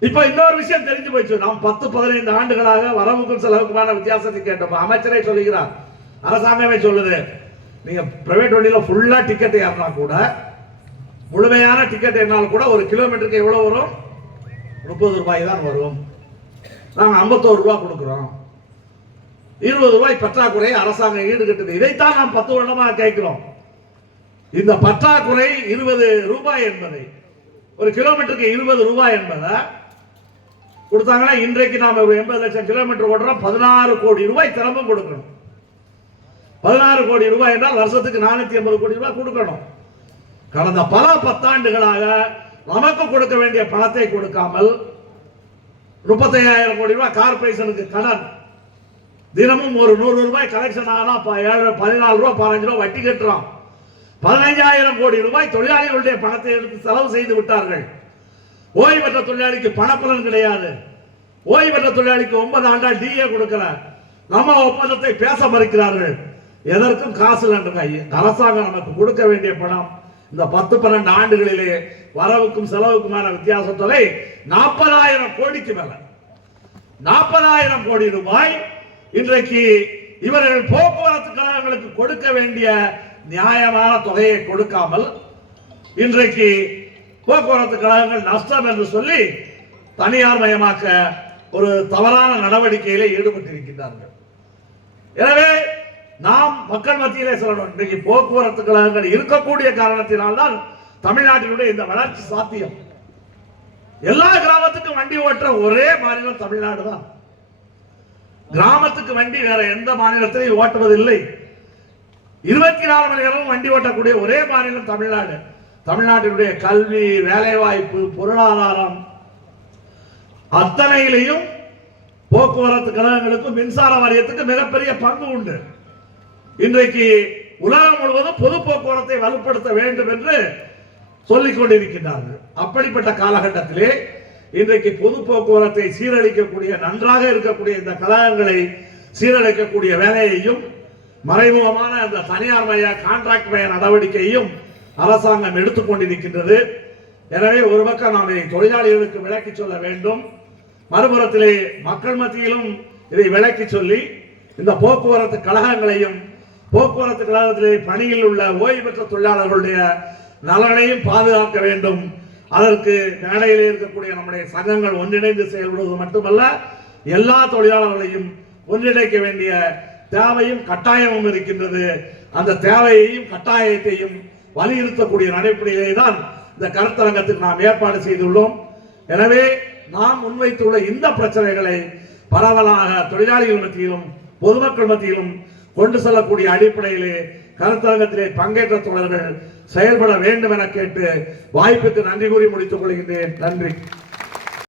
இப்ப இன்னொரு விஷயம் தெரிஞ்சு போயிடுச்சு. நாம் பத்து பதினைந்து ஆண்டுகளாக வரவுக்கும் செலவுக்குமான வித்தியாசத்தை கேட்டோம். அமைச்சரே சொல்லுகிறார். அரசாங்கமே சொல்லுது. நீங்க பிரைவேட் வண்டியில ஃபுல்லா டிக்கெட் ஏறினா கூட முழுமையான டிக்கெட் ஏறினால் கூட ஒரு கிலோமீட்டருக்கு எவ்வளவு வரும்? முப்பது ரூபாய் தான் வரும். நாங்க ஐம்பத்தோரு ரூபாய் கொடுக்குறோம். இருபது ரூபாய் பற்றாக்குறை அரசாங்கம் ஈடுகட்டுது. இதைத்தான் நாம் பத்து வருடமாக கேட்கிறோம். இந்த பற்றாக்குறை இருபது ரூபாய் என்பதை ஒரு கிலோமீட்டருக்கு இருபது ரூபாய் என்பதை கொடுத்தாங்கன்னா இன்றைக்கு நாம ஒரு எண்பது லட்சம் கிலோமீட்டர் ஓடுறோம் பதினாறு கோடி ரூபாய் திரும்ப கொடுக்கணும். பதினாறு கோடி ரூபாய் என்றால் வருஷத்துக்கு நானூத்தி ஐம்பது கோடி ரூபாய் கொடுக்கணும். கடந்த பல பத்தாண்டுகளாக நமக்கு கொடுக்க வேண்டிய பணத்தை கொடுக்காமல் முப்பத்தையாயிரம் கோடி ரூபாய் கார்பரேஷனுக்கு கடன். தினமும் ஒரு நூறு ரூபாய் கலெக்ஷன் ஆனால் ஏழு பதினாலு ரூபாய் பதினஞ்சு ரூபாய் வட்டி கட்டுறோம். பதினைஞ்சாயிரம் கோடி ரூபாய் தொழிலாளிகளுடைய பணத்தை எடுத்து செலவு செய்து விட்டார்கள். ஓய்வு பெற்ற தொழிலாளிக்கு பணப்பலன் கிடையாது. ஓய்வு பெற்ற தொழிலாளிக்கு ஒன்பது ஆண்டால் டிஏ கொடுக்கிறார். நம்ம ஒப்பந்தத்தை பேச மறுக்கிறார்கள். எதற்கும் காசு இல்லைன்றாங்க அரசாங்கம் நமக்கு கொடுக்க வேண்டிய பணம். இந்த பத்து பன்னெண்டு ஆண்டுகளிலே வரவுக்கும் செலவுக்குமான வித்தியாச தொகை நாற்பதாயிரம் கோடிக்கு மேல. நாற்பதாயிரம் கோடி ரூபாய் இன்றைக்கு இவர்கள் போக்குவரத்து கழகங்களுக்கு கொடுக்க வேண்டிய நியாயமான தொகையை கொடுக்காமல் இன்றைக்கு போக்குவரத்து கழகங்கள் நஷ்டம் என்று சொல்லி தனியார் மயமாக்க ஒரு தவறான நடவடிக்கையிலே ஈடுபட்டிருக்கின்றார்கள். எனவே நாம் மக்கள் மத்தியிலே சொல்லணும். இன்றைக்கு போக்குவரத்து கழகங்கள் இருக்கக்கூடிய காரணத்தினால்தான் தமிழ்நாட்டினுடைய இந்த வளர்ச்சி சாத்தியம். எல்லா கிராமத்துக்கும் வண்டி ஓட்டுற ஒரே மாநிலம் தமிழ்நாடு தான். கிராமத்துக்கு வண்டி வேற எந்த மாநிலத்திலையும் ஓட்டுவதில்லை. இருபத்தி நாலு மணி நேரமும் வண்டி ஓட்டக்கூடிய ஒரே மாநிலம் தமிழ்நாடு. தமிழ்நாட்டினுடைய கல்வி வேலைவாய்ப்பு பொருளாதாரம் அத்தனையிலையும் போக்குவரத்து கழகங்களுக்கும் மின்சார வாரியத்துக்கு மிகப்பெரிய பங்கு உண்டு. இன்றைக்கு உலகம் முழுவதும் பொது போக்குவரத்தை வலுப்படுத்த வேண்டும் என்று சொல்லிக் கொண்டிருக்கின்றார்கள். அப்படிப்பட்ட காலகட்டத்திலே இன்றைக்கு பொது போக்குவரத்தை சீரழிக்கக்கூடிய நன்றாக இருக்கக்கூடிய இந்த கழகங்களை சீரழிக்கக்கூடிய வேலையையும் மறைமுகமான அந்த தனியார் மய கான்ட்ராக்ட் மய நடவடிக்கையையும் அரசாங்கம் எடுத்துக்கொண்டிருக்கின்றது. எனவே ஒரு பக்கம் நாம் இதை தொழிலாளிகளுக்கு விளக்கி சொல்ல வேண்டும். மறுபுறத்திலே மக்கள் மத்தியிலும் இதை விளக்கி சொல்லி இந்த போக்குவரத்து கழகங்களையும் போக்குவரத்து கழகத்திலே பணியில் உள்ள ஓய்வு பெற்ற தொழிலாளர்களுடைய நலனையும் பாதுகாக்க வேண்டும். அதற்கு மேடையில் இருக்கக்கூடிய நம்முடைய சங்கங்கள் ஒன்றிணைந்து செயல்படுவது மட்டுமல்ல எல்லா தொழிலாளர்களையும் ஒன்றிணைக்க வேண்டிய தேவையும் கட்டாயமும் இருக்கின்றது. அந்த தேவையையும் கட்டாயத்தையும் வலியுறுத்தக்கூடிய நடைமுறையிலே தான் இந்த கருத்தரங்கத்துக்கு நாம் ஏற்பாடு செய்துள்ளோம். எனவே நாம் முன்வைத்துள்ள இந்த பிரச்சனைகளை பரவலாக தொழிலாளிகள் மத்தியிலும் பொதுமக்கள் மத்தியிலும் கொண்டு செல்லக்கூடிய அடிப்படையிலே கருத்தரங்கத்திலே பங்கேற்ற தொடர்கள் செயல்பட வேண்டும் என கேட்டு வாய்ப்புக்கு நன்றி கூறி முடித்துக் கொள்கின்றேன். நன்றி.